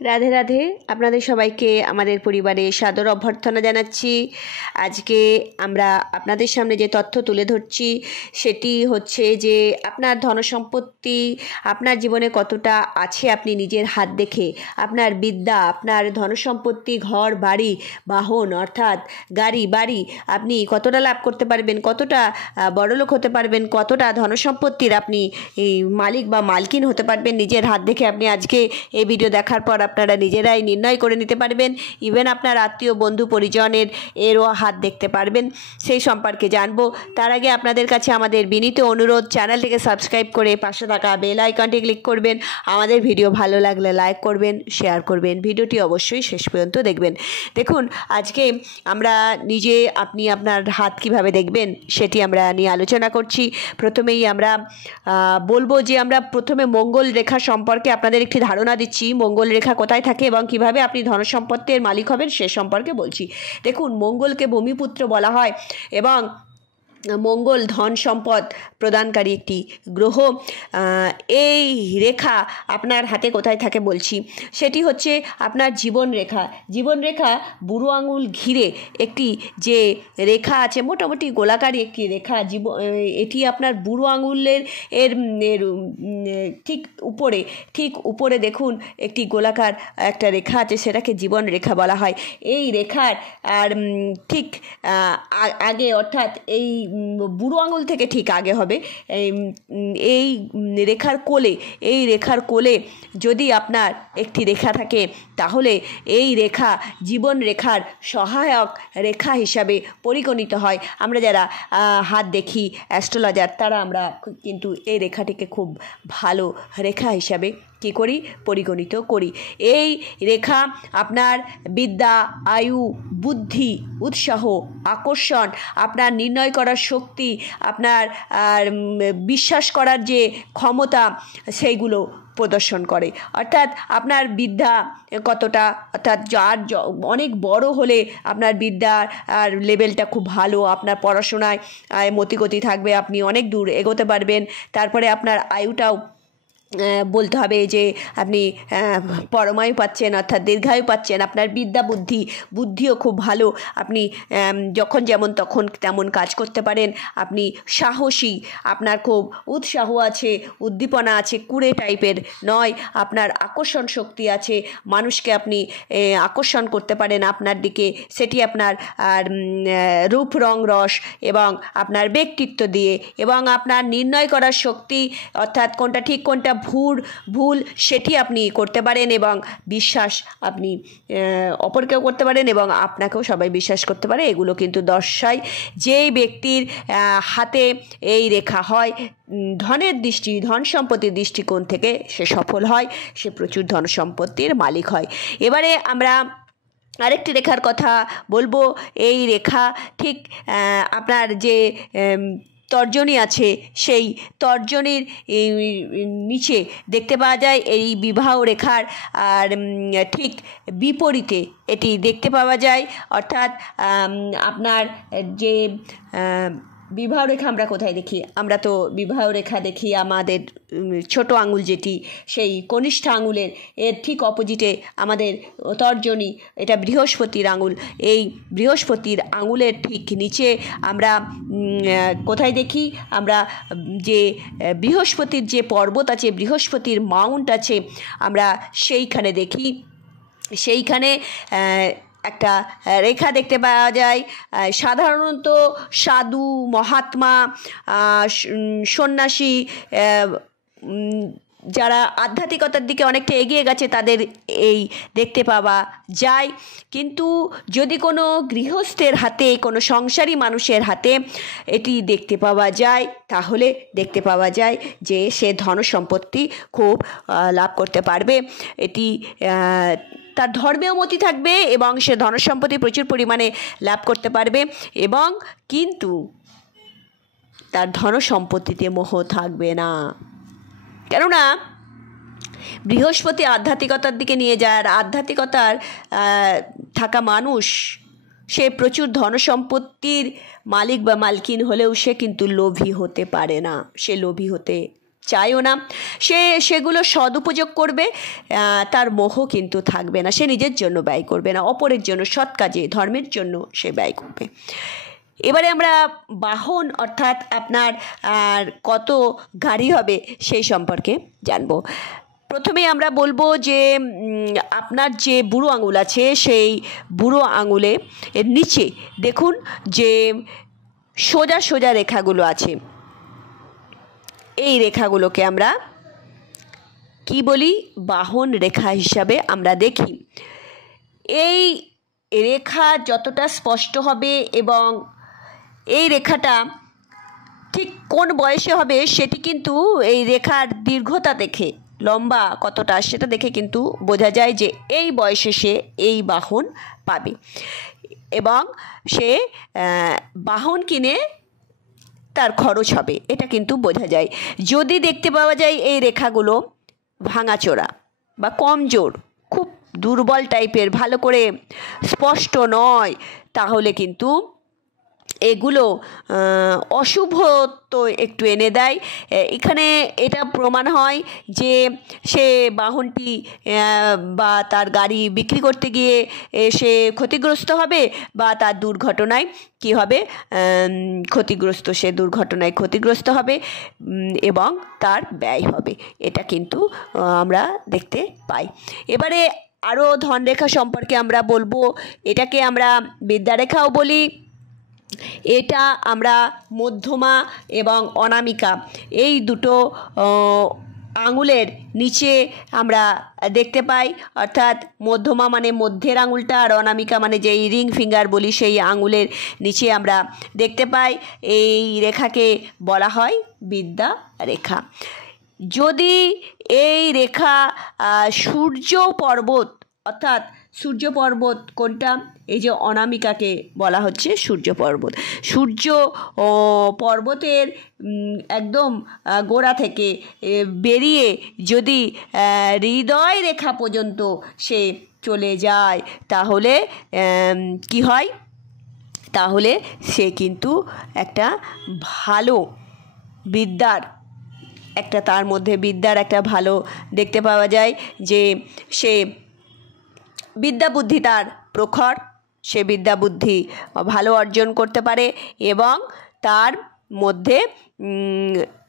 রাধে রাধে। আপনাদের সবাইকে আমাদের পরিবারে সাদর অভ্যর্থনা জানাচ্ছি। আজকে আমরা আপনাদের সামনে যে তথ্য তুলে ধরছি সেটি হচ্ছে যে আপনার ধনসম্পত্তি আপনার জীবনে কতটা আছে আপনি নিজের হাত দেখে, আপনার বিদ্যা, আপনার ধনসম্পত্তি, ঘর বাড়ি বাহন অর্থাৎ গাড়ি বাড়ি আপনি কতটা লাভ করতে পারবেন, কতটা বড়লোক হতে পারবেন, কতটা ধনসম্পত্তির আপনি মালিক বা মালকিন হতে পারবেন নিজের হাত দেখে আপনি আজকে এই ভিডিও দেখার পর আপনারা নিজেরাই নির্ণয় করে নিতে পারবেন। ইভেন আপনার আত্মীয় বন্ধু পরিজনের এরও হাত দেখতে পারবেন, সেই সম্পর্কে জানবো। তার আগে আপনাদের কাছে আমাদের বিনীত অনুরোধ, চ্যানেলটিকে সাবস্ক্রাইব করে পাশে থাকা বেল আইকনটি ক্লিক করবেন। আমাদের ভিডিও ভালো লাগলে লাইক করবেন, শেয়ার করবেন, ভিডিওটি অবশ্যই শেষ পর্যন্ত দেখবেন। দেখুন, আজকে আমরা আপনি আপনার হাত কিভাবে দেখবেন সেটি আমরা নিয়ে আলোচনা করছি। প্রথমেই আমরা বলবো যে আমরা প্রথমে মঙ্গল রেখা সম্পর্কে আপনাদের একটি ধারণা দিচ্ছি। মঙ্গল রেখা কোথায় থাকে এবং কিভাবে আপনি ধনসম্পত্তির মালিক হবেন সে সম্পর্কে বলছি। দেখুন, মঙ্গলকে ভূমিপুত্র বলা হয় এবং মঙ্গল ধন সম্পদ প্রদানকারী একটি গ্রহ। এই রেখা আপনার হাতে কোথায় থাকে বলছি, সেটি হচ্ছে আপনার জীবন রেখা। জীবন রেখা বুড়ো আঙুল ঘিরে একটি যে রেখা আছে, মোটামুটি গোলাকারী একটি রেখা। এটি আপনার বুড়ো আঙুলের ঠিক উপরে দেখুন একটি গোলাকার একটা রেখা আছে, সেটাকে জীবন রেখা বলা হয়। এই রেখার আর ঠিক আগে, অর্থাৎ এই বুড়ো আঙুল থেকে ঠিক আগে হবে এই রেখার কোলে যদি আপনার একটি রেখা থাকে, তাহলে এই রেখা জীবন রেখার সহায়ক রেখা হিসাবে পরিগণিত হয়। আমরা যারা হাত দেখি, অ্যাস্ট্রোলজার, তারা আমরা কিন্তু এই রেখাটিকে খুব ভালো রেখা হিসাবে কী করি, পরিগণিত করি। এই রেখা আপনার বিদ্যা, আয়ু, বুদ্ধি, উৎসাহ, আকর্ষণ, আপনার নির্ণয় করার শক্তি, আপনার বিশ্বাস করার যে ক্ষমতা, সেইগুলো প্রদর্শন করে। অর্থাৎ আপনার বিদ্যা কতটা, অর্থাৎ অনেক বড় হলে আপনার বিদ্যার লেভেলটা খুব ভালো, আপনার পড়াশোনায় মতিগতি থাকবে, আপনি অনেক দূর এগোতে পারবেন। তারপরে আপনার আয়ুটাও বলতে হবে যে আপনি পরমায়ু পাচ্ছেন, অর্থাৎ দীর্ঘায়ু পাচ্ছেন। আপনার বিদ্যা বুদ্ধিও খুব ভালো, আপনি যখন যেমন তখন তেমন কাজ করতে পারেন। আপনি সাহসী, আপনার খুব উৎসাহ আছে, উদ্দীপনা আছে, কুড়ে টাইপের নয়। আপনার আকর্ষণ শক্তি আছে, মানুষকে আপনি আকর্ষণ করতে পারেন আপনার দিকে, সেটি আপনার রূপ, রং, রস এবং আপনার ব্যক্তিত্ব দিয়ে, এবং আপনার নির্ণয় করার শক্তি, অর্থাৎ কোনটা ঠিক কোনটা ভুল সেটি আপনি করতে পারেন, এবং বিশ্বাস আপনি অপরকেও করতে পারেন এবং আপনাকেও সবাই বিশ্বাস করতে পারে। এগুলো কিন্তু দর্শায় যেই ব্যক্তির হাতে এই রেখা হয়, ধন সম্পত্তির দৃষ্টিকোণ থেকে সে সফল হয়, সে প্রচুর ধন সম্পত্তির মালিক হয়। এবারে আমরা আরেকটি রেখার কথা বলবো। এই রেখা ঠিক আপনার যে তর্জনী আছে, সেই তর্জনীর নিচে দেখতে পাওয়া যায় এই বিবাহ রেখার, আর ঠিক বিপরীতে এটি দেখতে পাওয়া যায়। অর্থাৎ আপনার যে বিবাহ রেখা আমরা কোথায় দেখি, আমরা তো বিবাহ রেখা দেখি আমাদের ছোট আঙুল, যেটি সেই কনিষ্ঠ আঙুলের ঠিক অপোজিটে আমাদের তর্জনী, এটা বৃহস্পতির আঙুল। এই বৃহস্পতির আঙুলের ঠিক নিচে আমরা কোথায় দেখি, আমরা যে বৃহস্পতির যে পর্বত আছে, বৃহস্পতির মাউন্ট আছে, আমরা সেইখানে দেখি। সেইখানে একটা রেখা দেখতে পাওয়া যায়। সাধারণত সাধু, মহাত্মা, সন্ন্যাসী, যারা আধ্যাত্মিকতার দিকে অনেকটা এগিয়ে গেছে, তাদের এই দেখতে পাওয়া যায়। কিন্তু যদি কোনো গৃহস্থের হাতে, কোনো সংসারী মানুষের হাতে এটি দেখতে পাওয়া যায়, তাহলে দেখতে পাওয়া যায় যে সে ধনসম্পত্তি খুব লাভ করতে পারবে। এটি তার ধর্মেও মতি থাকবে এবং সে ধনসম্পত্তি প্রচুর পরিমাণে লাভ করতে পারবে, এবং কিন্তু তার ধনসম্পত্তিতে মোহ থাকবে না। কেননা বৃহস্পতি আধ্যাত্মিকতার দিকে নিয়ে যায়, আর আধ্যাত্মিকতার থাকা মানুষ সে প্রচুর ধনসম্পত্তির মালিক বা মালকিন হলেও সে কিন্তু লোভী হতে পারে না, সে লোভী হতে চায়ও না, সেগুলো সদুপযোগ করবে, তার মোহ কিন্তু থাকবে না, সে নিজের জন্য ব্যয় করবে না, অপরের জন্য, সৎ কাজে, ধর্মের জন্য সে ব্যয় করবে। এবারে আমরা বাহন অর্থাৎ আপনার কত গাড়ি হবে সেই সম্পর্কে জানবো। প্রথমে আমরা বলবো যে আপনার যে বুড়ো আঙুল আছে সেই বুড়ো আঙুলে এর নিচে দেখুন যে সোজা সোজা রেখাগুলো আছে, এই রেখাগুলোকে আমরা কি বলি? বাহন রেখা হিসাবে আমরা দেখি। এই রেখা যতটা স্পষ্ট হবে এবং এই রেখাটা ঠিক কোন বয়সে হবে সেটি কিন্তু এই রেখার দীর্ঘতা দেখে, লম্বা কতটা সেটা দেখে কিন্তু বোঝা যায় যে এই বয়সে সে এই বাহন পাবে এবং সে বাহন কিনে তার খরচ হবে, এটা কিন্তু বোঝা যায়। যদি দেখতে পাওয়া যায় এই রেখাগুলো ভাঙাচোরা বা কমজোর, খুব দুর্বল টাইপের, ভালো করে স্পষ্ট নয়, তাহলে কিন্তু এগুলো অশুভত্ব একটু এনে দেয়। এখানে এটা প্রমাণ হয় যে সে বাহনটি বা তার গাড়ি বিক্রি করতে গিয়ে সে ক্ষতিগ্রস্ত হবে বা তার দুর্ঘটনায় কি হবে, সে দুর্ঘটনায় ক্ষতিগ্রস্ত হবে এবং তার ব্যয় হবে, এটা কিন্তু আমরা দেখতে পাই। এবারে আরও ধনরেখা সম্পর্কে আমরা বলবো। এটাকে আমরা বিদ্যারেখাও বলি, এটা আমরা মধ্যমা এবং অনামিকা এই দুটো আঙুলের নিচে আমরা দেখতে পাই, অর্থাৎ মধ্যমা মানে মধ্যের আঙুলটা আর অনামিকা মানে যেই রিং ফিঙ্গার বলি সেই আঙুলের নিচে আমরা দেখতে পাই। এই রেখাকে বলা হয় বিদ্যা রেখা। যদি এই রেখা সূর্য পর্বত, অর্থাৎ সূর্য পর্বত কোনটা? এই যে অনামিকাকে বলা হচ্ছে সূর্য পর্বত। সূর্য পর্বতের একদম গোড়া থেকে বেরিয়ে যদি হৃদয় রেখা পর্যন্ত সে চলে যায় তাহলে কি হয়? তাহলে সে কিন্তু একটা ভালো বিদ্যার একটা, তার মধ্যে বিদ্যার একটা ভালো দেখতে পাওয়া যায় যে সে বিদ্যা বুদ্ধি তার প্রখর, সে বিদ্যা বুদ্ধি ভালো অর্জন করতে পারে এবং তার মধ্যে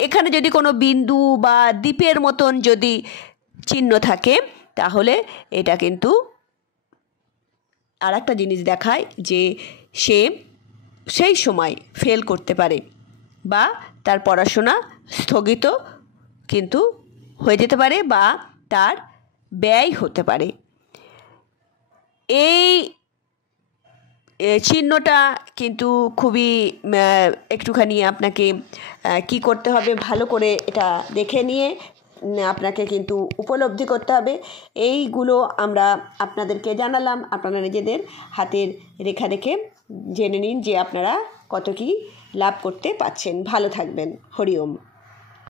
এখানে যদি কোনো বিন্দু বা দ্বীপের মতন যদি চিহ্ন থাকে তাহলে এটা কিন্তু আর একটা জিনিস দেখায় যে সে সেই সময় ফেল করতে পারে বা তার পড়াশোনা স্থগিত কিন্তু হয়ে যেতে পারে বা তার ব্যয় হতে পারে। এই চিহ্নটা কিন্তু খুবই একটুখানি আপনাকে কি করতে হবে, ভালো করে এটা দেখে নিয়ে আপনাকে কিন্তু উপলব্ধি করতে হবে। এইগুলো আমরা আপনাদেরকে জানালাম, আপনারা নিজেদের হাতের রেখা দেখে জেনে নিন যে আপনারা কত কী লাভ করতে পারছেন। ভালো থাকবেন। হরি ওম।